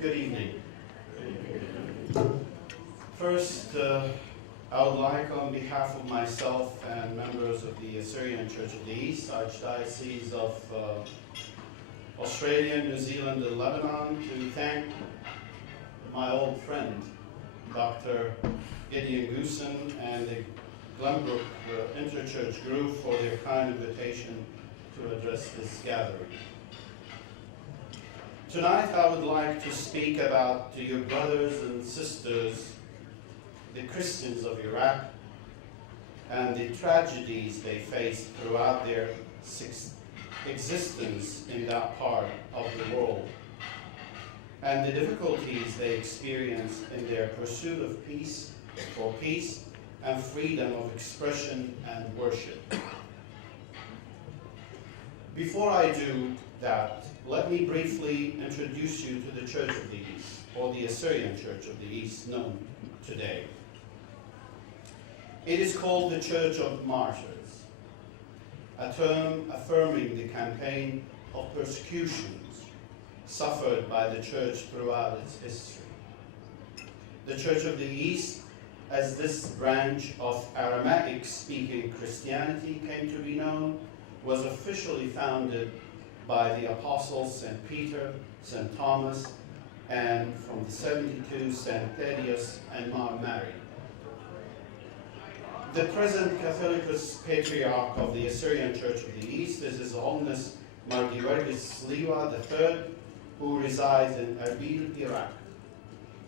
Good evening. First, I would like, on behalf of myself and members of the Assyrian Church of the East, Archdiocese of Australia, New Zealand, and Lebanon, to thank my old friend, Dr. Gideon Goosen, and the Glenbrook Interchurch group for their kind invitation to address this gathering. Tonight I would like to speak about to your brothers and sisters, the Christians of Iraq, and the tragedies they faced throughout their existence in that part of the world, and the difficulties they experienced in their pursuit of peace, for peace and freedom of expression and worship. Before I do that, let me briefly introduce you to the Church of the East, or the Assyrian Church of the East, known today. It is called the Church of Martyrs, a term affirming the campaign of persecutions suffered by the Church throughout its history. The Church of the East, as this branch of Aramaic-speaking Christianity came to be known, was officially founded by the apostles St. Peter, St. Thomas, and from the 72, St. Thaddeus and Mary. The present Catholicos Patriarch of the Assyrian Church of the East is His Holiness Margirgis Liwa III, who resides in Erbil, Iraq.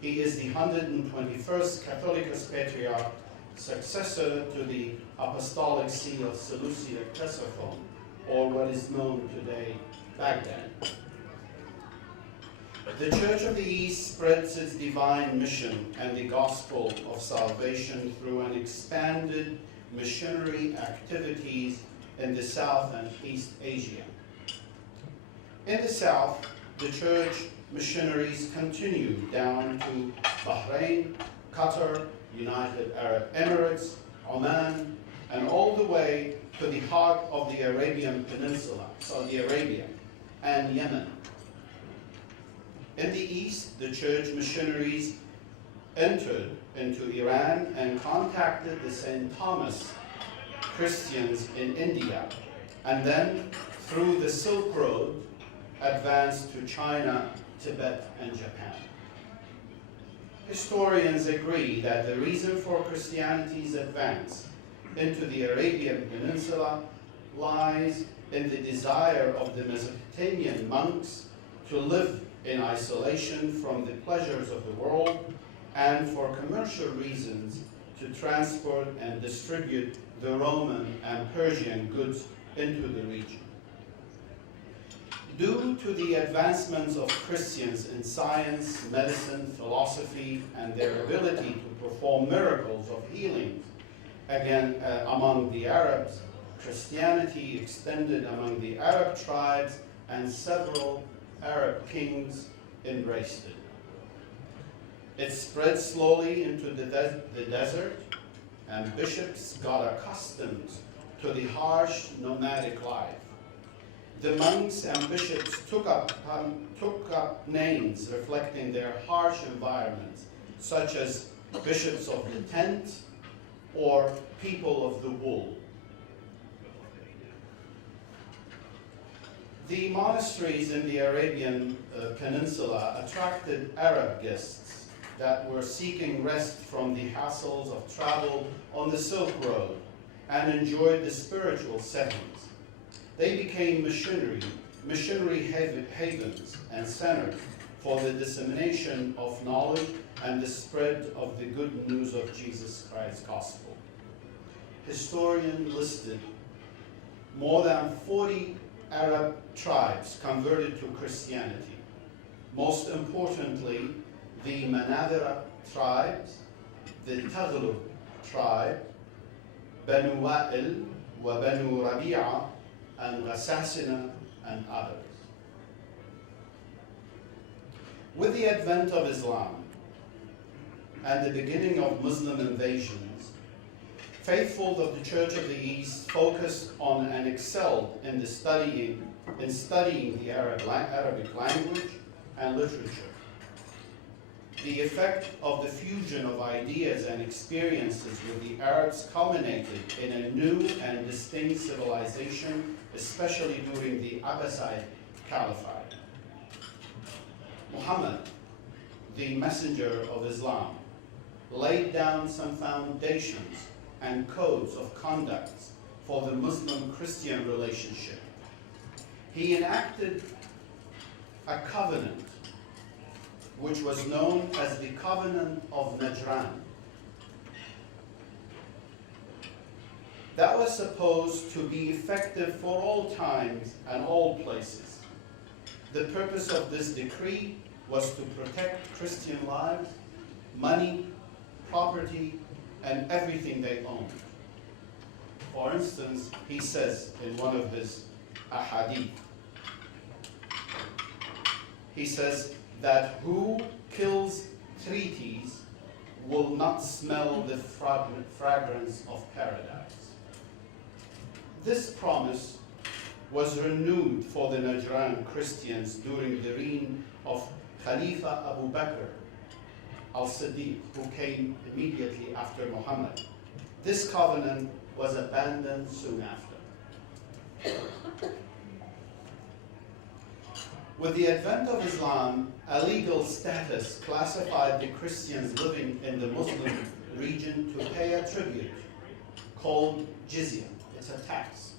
He is the 121st Catholicos Patriarch, successor to the Apostolic See of Seleucia Ctesiphon, or what is known today, Baghdad. The Church of the East spreads its divine mission and the gospel of salvation through an expanded missionary activities in the South and East Asia. In the South, the Church missionaries continue down to Bahrain, Qatar, United Arab Emirates, Oman, and all the way to the heart of the Arabian Peninsula, Saudi Arabia, and Yemen. In the East, the Church missionaries entered into Iran and contacted the St. Thomas Christians in India, and then through the Silk Road advanced to China, Tibet, and Japan. Historians agree that the reason for Christianity's advance into the Arabian Peninsula lies in the desire of the Mesopotamian monks to live in isolation from the pleasures of the world, and for commercial reasons to transport and distribute the Roman and Persian goods into the region. Due to the advancements of Christians in science, medicine, philosophy, and their ability to perform miracles of healing among the Arabs, Christianity extended among the Arab tribes, and several Arab kings embraced it. It spread slowly into the desert, and bishops got accustomed to the harsh nomadic life. The monks and bishops took up names reflecting their harsh environments, such as bishops of the tent or people of the wool. The monasteries in the Arabian Peninsula attracted Arab guests that were seeking rest from the hassles of travel on the Silk Road and enjoyed the spiritual settings. They became missionary havens and centers for the dissemination of knowledge and the spread of the good news of Jesus Christ's gospel. Historians listed more than 40 Arab tribes converted to Christianity. Most importantly, the Manadhara tribes, the Taghlib tribe, Banu Wa'il, wa Banu Rabi'a, and Ghassasina, and others. With the advent of Islam and the beginning of Muslim invasions, faithful of the Church of the East focused on and excelled in studying the Arabic language and literature. The effect of the fusion of ideas and experiences with the Arabs culminated in a new and distinct civilization, especially during the Abbasid Caliphate. Muhammad, the messenger of Islam, laid down some foundations and codes of conduct for the Muslim-Christian relationship. He enacted a covenant which was known as the Covenant of Najran. That was supposed to be effective for all times and all places. The purpose of this decree was to protect Christian lives, money, property, and everything they owned. For instance, he says in one of his ahadith, he says that who kills treaties will not smell the fragrance of paradise. This promise was renewed for the Najran Christians during the reign of Khalifa Abu Bakr al-Siddiq, who came immediately after Muhammad. This covenant was abandoned soon after. With the advent of Islam, a legal status classified the Christians living in the Muslim region to pay a tribute called jizya. It's a tax.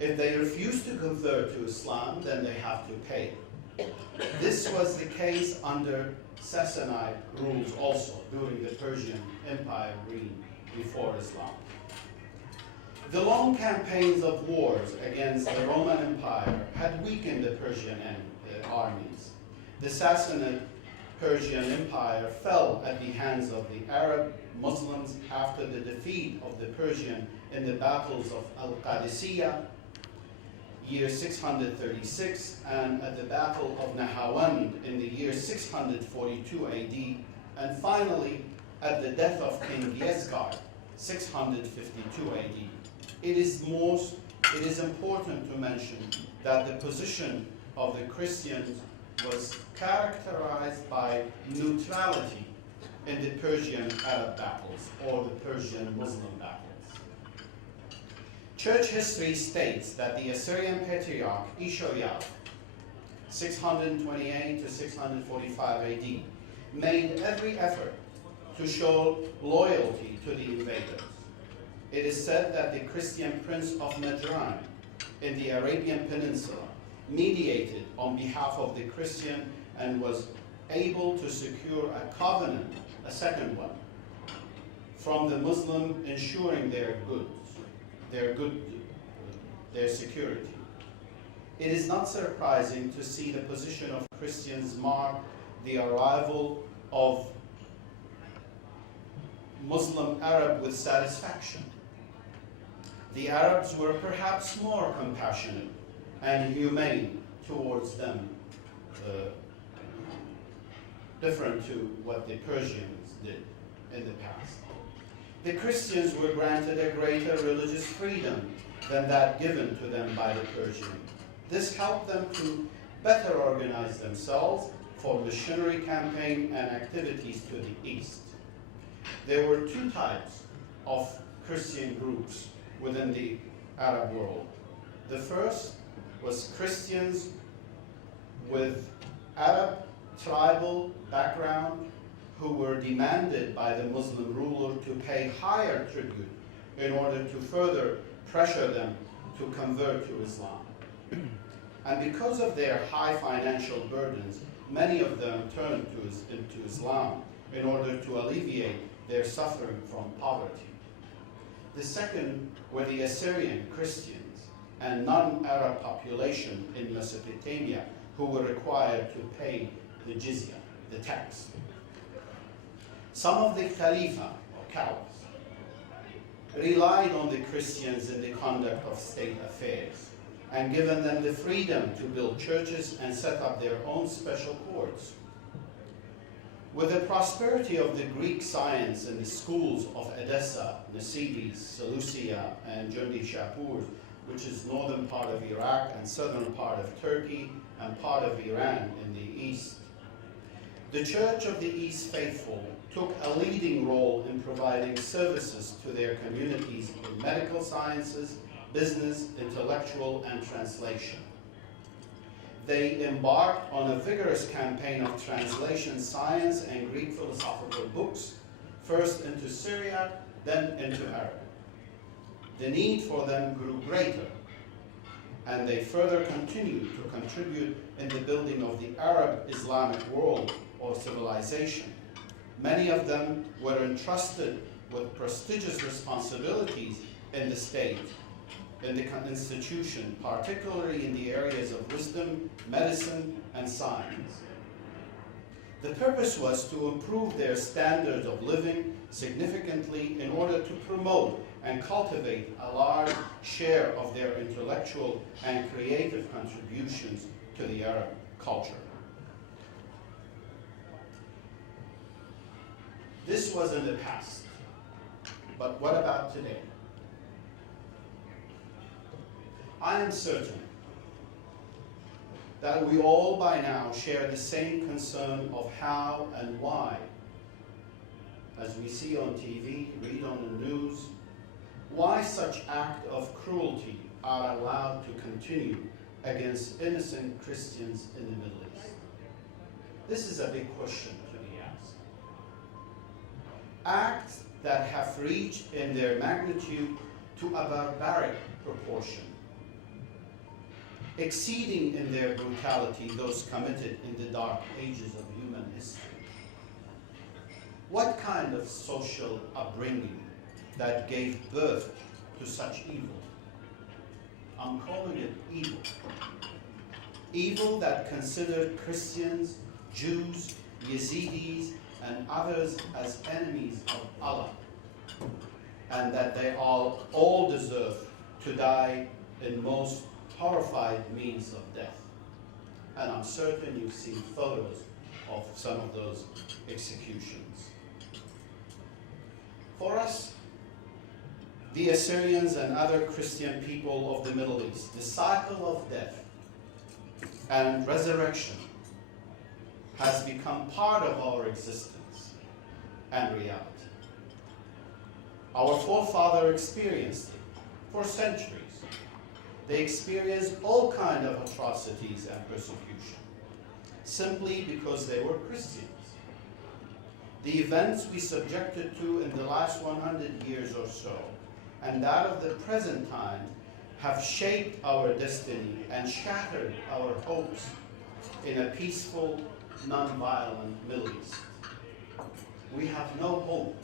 If they refuse to convert to Islam, then they have to pay. This was the case under Sassanid rules also during the Persian Empire reign before Islam. The long campaigns of wars against the Roman Empire had weakened the Persian armies. The Sassanid Persian Empire fell at the hands of the Arab Muslims after the defeat of the Persian in the battles of Al-Qadisiyah, year 636, and at the Battle of Nahawand in the year 642 AD, and finally at the death of King Yezgard, 652 AD. It is important to mention that the position of the Christians was characterized by neutrality in the Persian-Arab battles or the Persian-Muslim battles. Church history states that the Assyrian Patriarch Ishoyah, 628 to 645 AD, made every effort to show loyalty to the invaders. It is said that the Christian prince of Najran in the Arabian Peninsula mediated on behalf of the Christian and was able to secure a covenant, a second one, from the Muslim, ensuring their security. It is not surprising to see the position of Christians mark the arrival of Muslim Arab with satisfaction. The Arabs were perhaps more compassionate and humane towards them, different to what the Persians did in the past. The Christians were granted a greater religious freedom than that given to them by the Persians. This helped them to better organize themselves for missionary campaign and activities to the east. There were two types of Christian groups within the Arab world. The first was Christians with Arab tribal background who were demanded by the Muslim ruler to pay higher tribute in order to further pressure them to convert to Islam. And because of their high financial burdens, many of them turned into Islam in order to alleviate their suffering from poverty. The second were the Assyrian Christians and non-Arab population in Mesopotamia who were required to pay the jizya, the tax. Some of the Khalifa, or caliphs, relied on the Christians in the conduct of state affairs and given them the freedom to build churches and set up their own special courts. With the prosperity of the Greek science in the schools of Edessa, Nasides, Seleucia, and Jundi-Shapur, which is northern part of Iraq and southern part of Turkey and part of Iran in the east, The Church of the East Faithful took a leading role in providing services to their communities in medical sciences, business, intellectual, and translation. They embarked on a vigorous campaign of translation, science, and Greek philosophical books, first into Syria, then into Arabic. The need for them grew greater, and they further continued to contribute in the building of the Arab Islamic world or civilization. Many of them were entrusted with prestigious responsibilities in the state, in the institution, particularly in the areas of wisdom, medicine, and science. The purpose was to improve their standard of living significantly in order to promote and cultivate a large share of their intellectual and creative contributions to the Arab culture. This was in the past, but what about today? I am certain that we all by now share the same concern of how and why, as we see on TV, read on the news, why such acts of cruelty are allowed to continue against innocent Christians in the Middle East. This is a big question to be asked. Acts that have reached in their magnitude to a barbaric proportion, exceeding in their brutality those committed in the dark ages of human history. What kind of social upbringing that gave birth to such evil? I'm calling it evil. Evil that considered Christians, Jews, Yazidis, and others as enemies of Allah, and that they all deserve to die in most horrified means of death. And I'm certain you've seen photos of some of those executions. For us, the Assyrians and other Christian people of the Middle East, the cycle of death and resurrection has become part of our existence and reality. Our forefathers experienced it for centuries. They experienced all kinds of atrocities and persecution, simply because they were Christians. The events we subjected to in the last 100 years or so, and that of the present time, have shaped our destiny and shattered our hopes in a peaceful, non-violent Middle East. We have no hope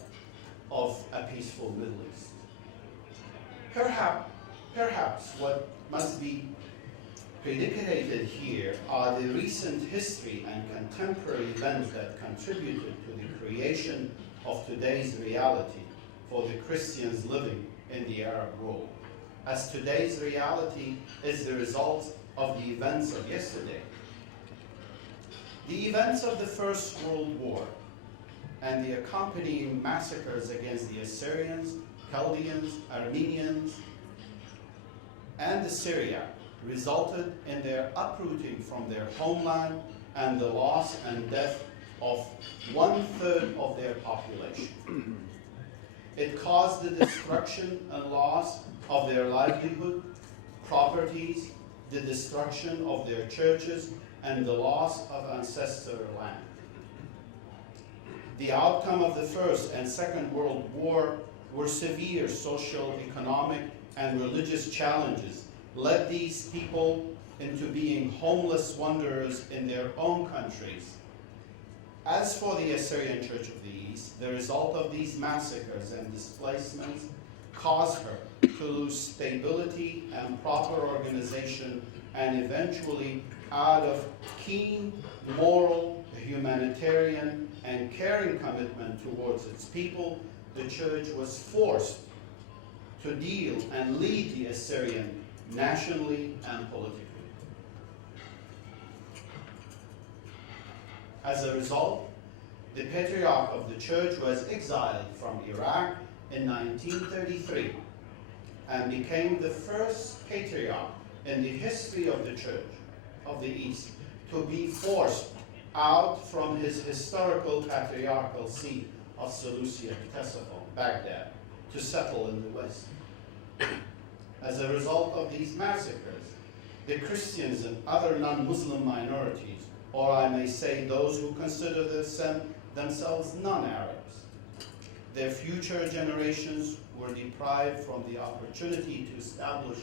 of a peaceful Middle East. Perhaps what must be predicated here are the recent history and contemporary events that contributed to the creation of today's reality for the Christians living in the Arab world, as today's reality is the result of the events of yesterday. The events of the First World War and the accompanying massacres against the Assyrians, Chaldeans, Armenians, and Assyria resulted in their uprooting from their homeland and the loss and death of 1/3 of their population. It caused the destruction and loss of their livelihood, properties, the destruction of their churches, and the loss of ancestral land. The outcome of the First and Second World War were severe social, economic, and religious challenges led these people into being homeless wanderers in their own countries. As for the Assyrian Church of the East, the result of these massacres and displacements caused her to lose stability and proper organization, and eventually, out of keen moral, humanitarian, and caring commitment towards its people, the church was forced to deal and lead the Assyrian nationally and politically. As a result, the patriarch of the church was exiled from Iraq in 1933 and became the first patriarch in the history of the Church of the East to be forced out from his historical patriarchal seat of Seleucia, Ctesiphon, Baghdad, to settle in the West. As a result of these massacres, the Christians and other non-Muslim minorities, or I may say those who consider themselves non-Arabs, their future generations were deprived from the opportunity to establish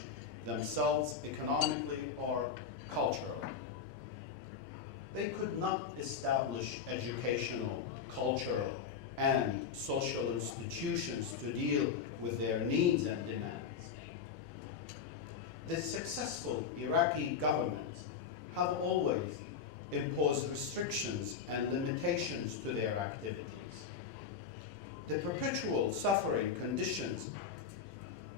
themselves economically or culturally. They could not establish educational, cultural, and social institutions to deal with their needs and demands. The successful Iraqi governments have always imposed restrictions and limitations to their activities. The perpetual suffering conditions,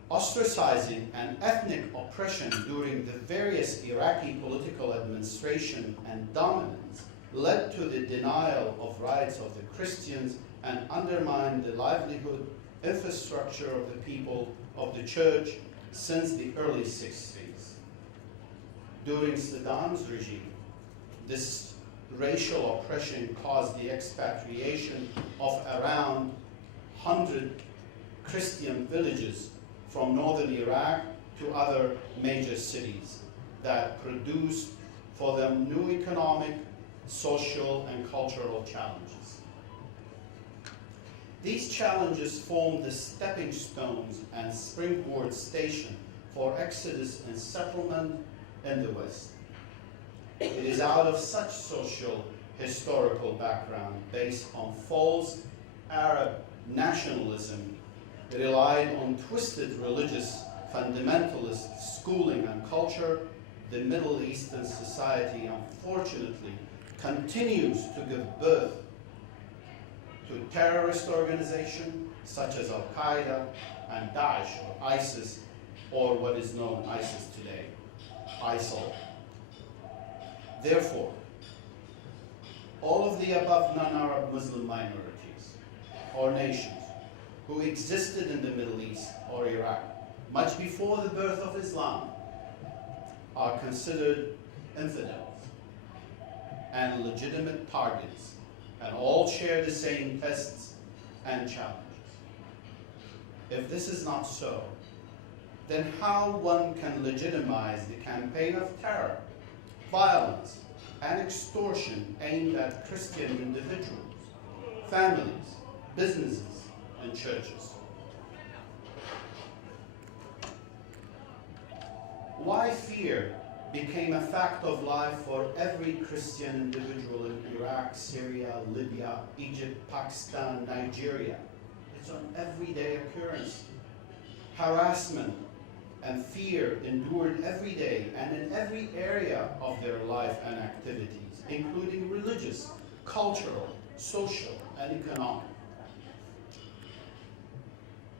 ostracizing and ethnic oppression during the various Iraqi political administration and dominance led to the denial of rights of the Christians and undermined the livelihood infrastructure of the people of the church since the early 60s. During Saddam's regime, this racial oppression caused the expatriation of around 100 Christian villages from northern Iraq to other major cities that produced for them new economic, social, and cultural challenges. These challenges formed the stepping stones and springboard station for exodus and settlement in the West. It is out of such social historical background based on false Arab nationalism, relied on twisted religious fundamentalist schooling and culture, the Middle Eastern society unfortunately continues to give birth to terrorist organizations such as Al-Qaeda and Daesh or ISIS, or what is known ISIS today, ISIL. Therefore, all of the above non-Arab Muslim minorities or nations who existed in the Middle East or Iraq much before the birth of Islam are considered infidels and legitimate targets, and all share the same tests and challenges. If this is not so, then how one can legitimize the campaign of terror, violence, and extortion aimed at Christian individuals, families, businesses, and churches? Why fear became a fact of life for every Christian individual in Iraq, Syria, Libya, Egypt, Pakistan, Nigeria? It's an everyday occurrence. Harassment and fear endured every day and in every area of their life and activities, including religious, cultural, social, and economic.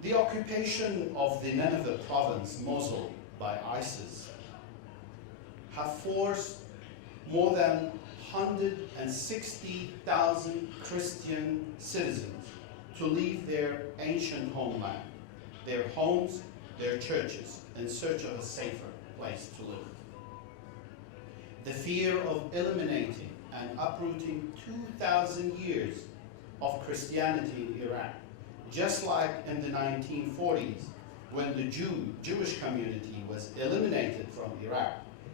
The occupation of the Nineveh province, Mosul, by ISIS have forced more than 160,000 Christian citizens to leave their ancient homeland, their homes, their churches, in search of a safer place to live. The fear of eliminating and uprooting 2,000 years of Christianity in Iraq, just like in the 1940s when the Jewish community was eliminated from Iraq,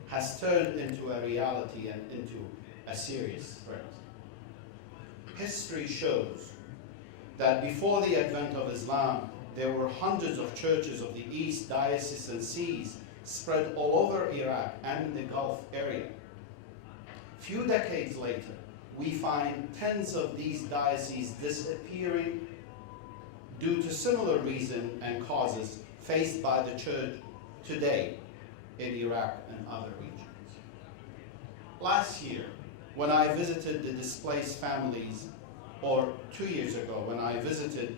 has turned into a reality and into a serious threat. History shows that before the advent of Islam, there were hundreds of churches of the East, diocesan sees spread all over Iraq and in the Gulf area. Few decades later, we find tens of these dioceses disappearing due to similar reasons and causes faced by the church today in Iraq and other regions. Last year, when I visited the displaced families, or 2 years ago, when I visited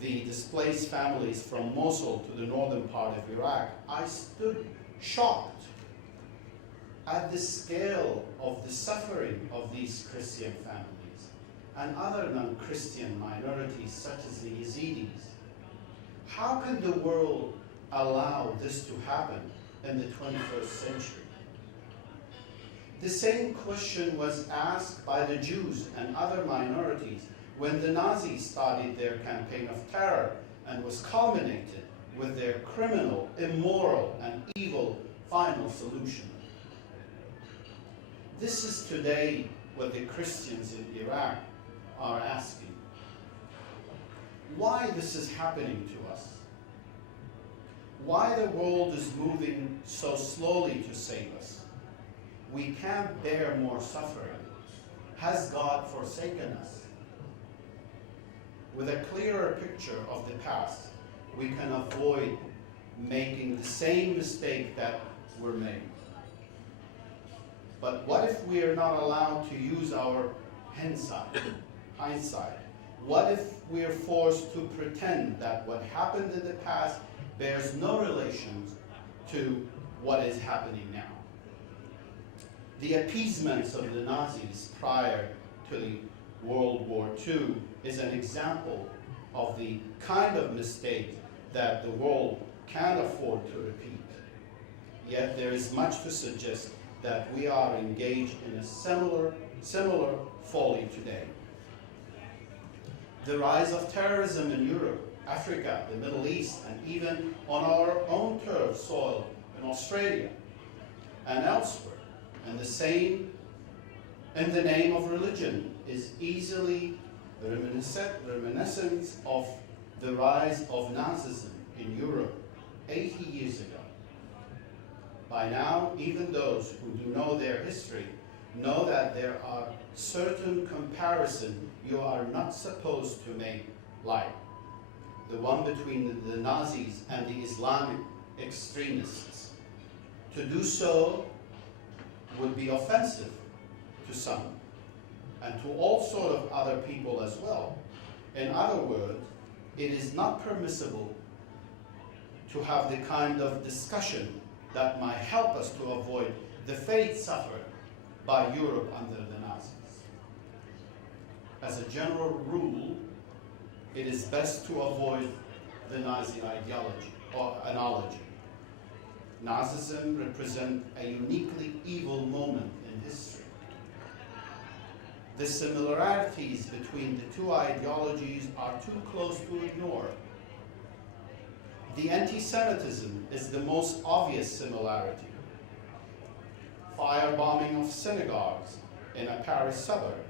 the displaced families from Mosul to the northern part of Iraq, I stood shocked at the scale of the suffering of these Christian families and other non-Christian minorities such as the Yazidis. How can the world allow this to happen in the 21st century? The same question was asked by the Jews and other minorities when the Nazis started their campaign of terror and was culminated with their criminal, immoral, and evil final solution. This is today what the Christians in Iraq are asking. Why this is happening to us? Why the world is moving so slowly to save us? We can't bear more suffering. Has God forsaken us? With a clearer picture of the past, we can avoid making the same mistake that were made. But what if we are not allowed to use our hindsight? What if we are forced to pretend that what happened in the past bears no relation to what is happening now? The appeasements of the Nazis prior to the World War II is an example of the kind of mistake that the world can't afford to repeat. Yet there is much to suggest that we are engaged in a similar folly today. The rise of terrorism in Europe, Africa, the Middle East, and even on our own turf soil in Australia and elsewhere, and the same in the name of religion, is easily reminiscent of the rise of Nazism in Europe 80 years ago. By now, even those who do know their history know that there are certain comparisons you are not supposed to make light. The one between the Nazis and the Islamic extremists. To do so would be offensive to some, and to all sort of other people as well. In other words, it is not permissible to have the kind of discussion that might help us to avoid the fate suffered by Europe under the Nazis. As a general rule, it is best to avoid the Nazi ideology or analogy. Nazism represents a uniquely evil moment in history. The similarities between the two ideologies are too close to ignore. The anti-Semitism is the most obvious similarity. Firebombing of synagogues in a Paris suburb,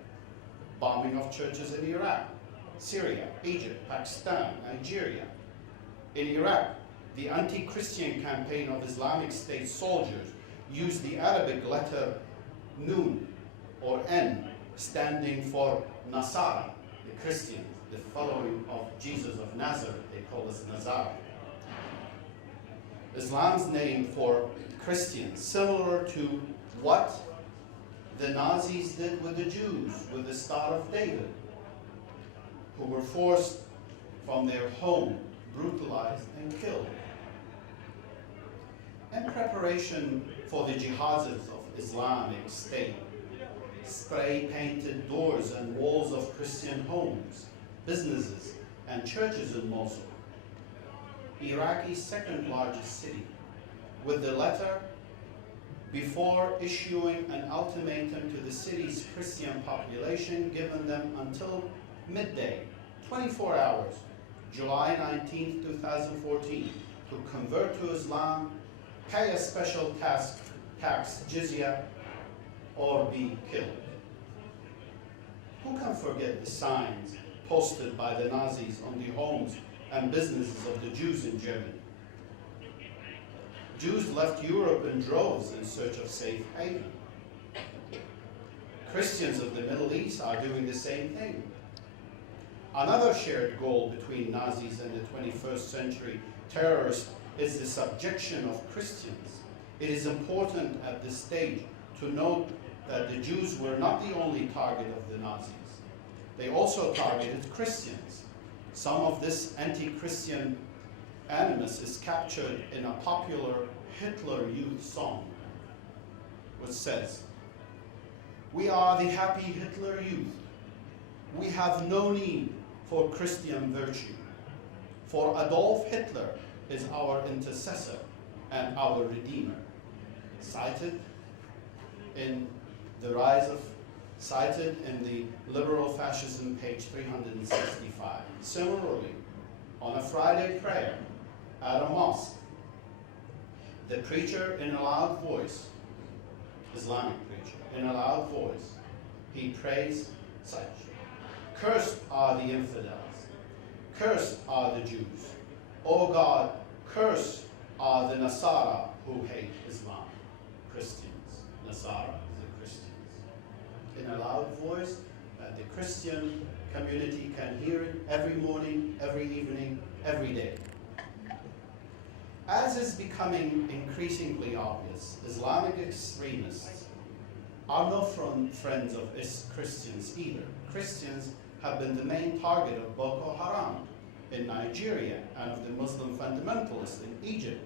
bombing of churches in Iraq, Syria, Egypt, Pakistan, Nigeria. In Iraq, the anti-Christian campaign of Islamic State soldiers used the Arabic letter Nun, or N, standing for Nasara, the Christians, the following of Jesus of Nazareth. They call us Nazara. Islam's name for Christians, similar to what the Nazis did with the Jews with the Star of David, who were forced from their home, brutalized and killed. In preparation for the jihads of Islamic State, spray-painted doors and walls of Christian homes, businesses, and churches in Mosul, Iraqi's second largest city, with the letter before issuing an ultimatum to the city's Christian population, giving them until midday, 24 hours, July 19, 2014, to convert to Islam, pay a special tax, jizya, or be killed. Who can forget the signs posted by the Nazis on the homes and businesses of the Jews in Germany? Jews left Europe in droves in search of safe haven. Christians of the Middle East are doing the same thing. Another shared goal between Nazis and the 21st century terrorists is the subjection of Christians. It is important at this stage to note that the Jews were not the only target of the Nazis. They also targeted Christians. Some of this anti-Christian animus is captured in a popular Hitler Youth song, which says, "We are the happy Hitler Youth. We have no need for Christian virtue, for Adolf Hitler is our intercessor and our Redeemer." Cited in the rise of, cited in the Liberal Fascism, page 365. Similarly, on a Friday prayer at a mosque, the preacher in a loud voice, Islamic preacher, in a loud voice, he prays such: "Cursed are the infidels, cursed are the Jews. O God, cursed are the Nasara who hate Islam." Christians, Nasara is the Christians. In a loud voice that the Christian community can hear it every morning, every evening, every day. As is becoming increasingly obvious, Islamic extremists are no friends of Christians either. Christians have been the main target of Boko Haram in Nigeria and of the Muslim fundamentalists in Egypt,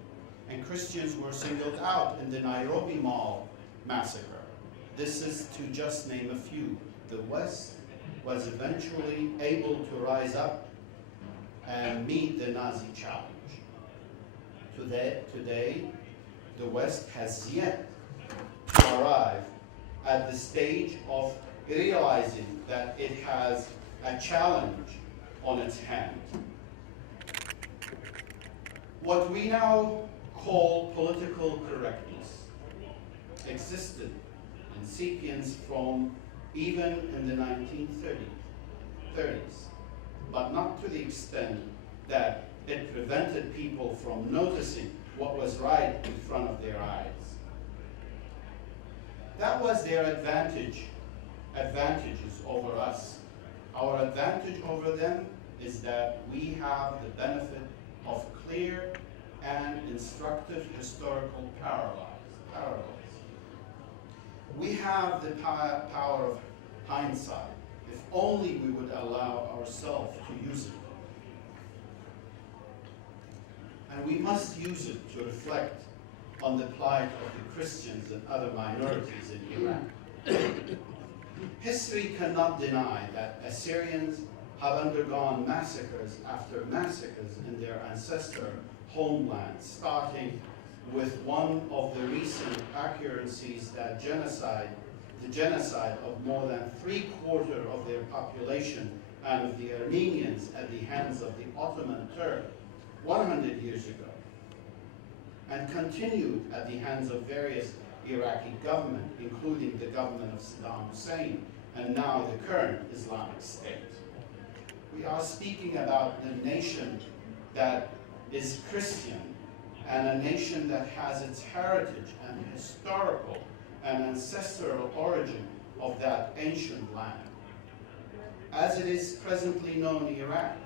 and Christians were singled out in the Nairobi Mall massacre. This is to just name a few. The West was eventually able to rise up and meet the Nazi challenge. Today, the West has yet to arrive at the stage of realizing that it has a challenge on its hand. What we now call political correctness existed incipients from even in the 1930s, but not to the extent that it prevented people from noticing what was right in front of their eyes. That was their advantages over us. Our advantage over them is that we have the benefit of clear and instructive historical parallels. We have the power of hindsight, if only we would allow ourselves to use it. And we must use it to reflect on the plight of the Christians and other minorities in Iraq. History cannot deny that Assyrians have undergone massacres after massacres in their ancestor homeland, starting with one of the recent occurrences, that the genocide of more than 3/4 of their population and of the Armenians at the hands of the Ottoman Turk 100 years ago, and continued at the hands of various Iraqi government, including the government of Saddam Hussein, and now the current Islamic State. We are speaking about a nation that is Christian, and a nation that has its heritage and historical and ancestral origin of that ancient land. As it is presently known in Iraq,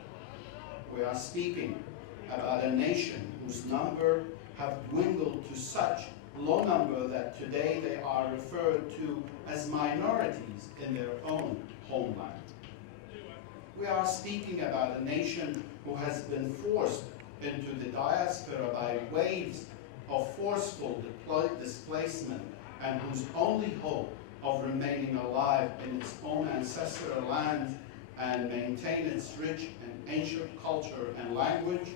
we are speaking about a nation whose number have dwindled to such low number that today they are referred to as minorities in their own homeland. We are speaking about a nation who has been forced into the diaspora by waves of forceful displacement, and whose only hope of remaining alive in its own ancestral land and maintain its rich and ancient culture and language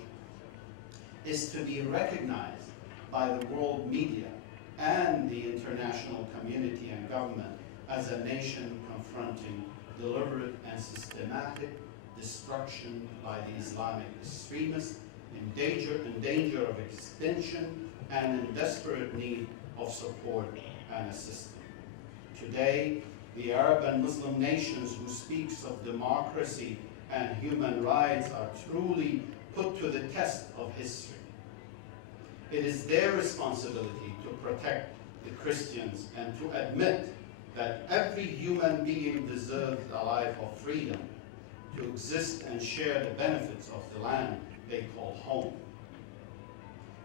is to be recognized by the world media and the international community and government as a nation confronting deliberate and systematic destruction by the Islamic extremists, in danger of extinction, and in desperate need of support and assistance. Today, the Arab and Muslim nations who speaks of democracy and human rights are truly put to the test of history. It is their responsibility to protect the Christians and to admit that every human being deserves a life of freedom, to exist and share the benefits of the land they call home.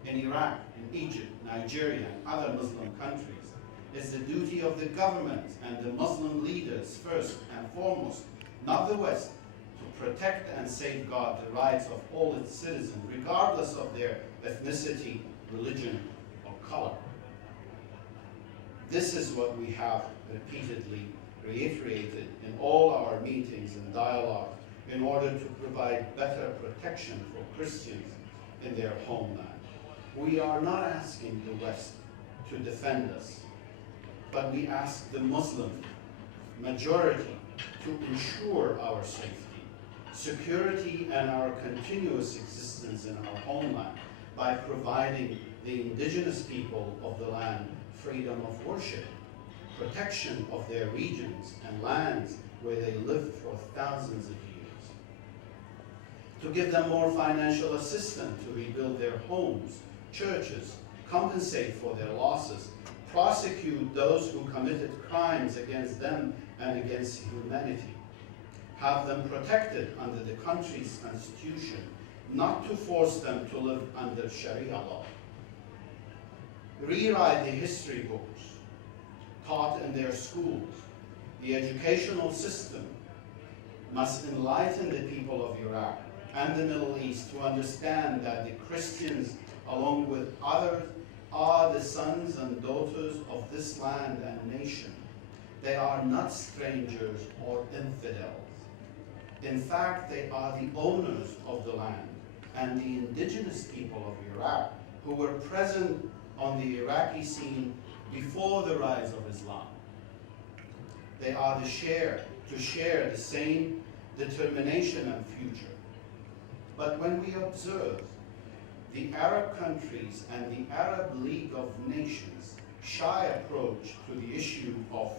In Iraq, in Egypt, Nigeria, and other Muslim countries, it's the duty of the government and the Muslim leaders first and foremost, not the West, to protect and safeguard the rights of all its citizens, regardless of their ethnicity, religion, or color. This is what we have repeatedly reiterated in all our meetings and dialogue in order to provide better protection for Christians in their homeland. We are not asking the West to defend us. but we ask the Muslim majority to ensure our safety, security, and our continuous existence in our homeland by providing the indigenous people of the land freedom of worship, protection of their regions and lands where they lived for thousands of years, to give them more financial assistance to rebuild their homes, churches, compensate for their losses, prosecute those who committed crimes against them and against humanity, have them protected under the country's constitution, not to force them to live under Sharia law, rewrite the history books taught in their schools. The educational system must enlighten the people of Iraq and the Middle East to understand that the Christians, along with others, are the sons and daughters of this land and nation. They are not strangers or infidels. In fact, they are the owners of the land and the indigenous people of Iraq who were present on the Iraqi scene before the rise of Islam. They are to share the same determination and future. But when we observe the Arab countries and the Arab League of Nations' shy approach to the issue of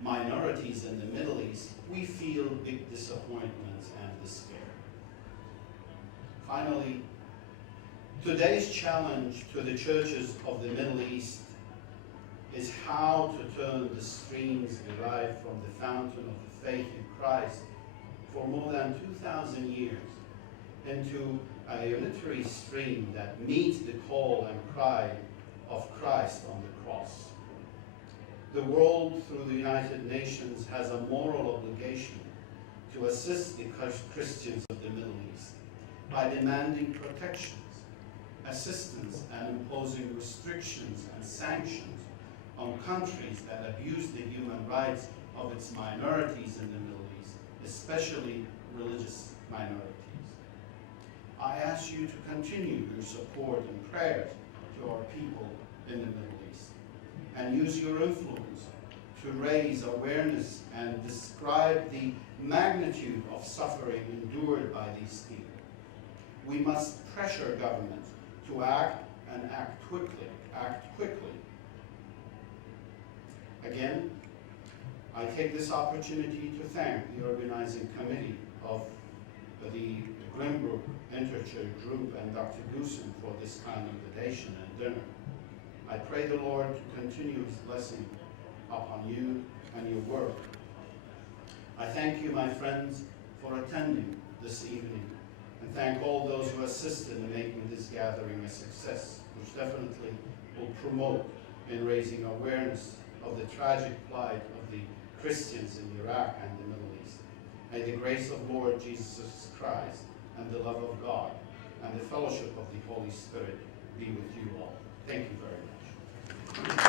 minorities in the Middle East, we feel big disappointment and despair. Finally, today's challenge to the churches of the Middle East is how to turn the streams derived from the fountain of the faith in Christ for more than 2,000 years into a unitary stream that meets the call and cry of Christ on the cross. The world, through the United Nations, has a moral obligation to assist the Christians of the Middle East by demanding protections, assistance, and imposing restrictions and sanctions on countries that abuse the human rights of its minorities in the Middle East, especially religious minorities. I ask you to continue your support and prayers to our people in the Middle East, and use your influence to raise awareness and describe the magnitude of suffering endured by these people. We must pressure governments to act and act quickly. Again, I take this opportunity to thank the organizing committee of the Glenbrook Interchurch group and Dr. Goosen for this kind invitation and dinner. I pray the Lord to continue his blessing upon you and your work. I thank you, my friends, for attending this evening, and thank all those who assisted in making this gathering a success, which definitely will promote in raising awareness of the tragic plight of the Christians in Iraq and the Middle East. May the grace of Lord Jesus Christ and the love of God and the fellowship of the Holy Spirit be with you all. Thank you very much.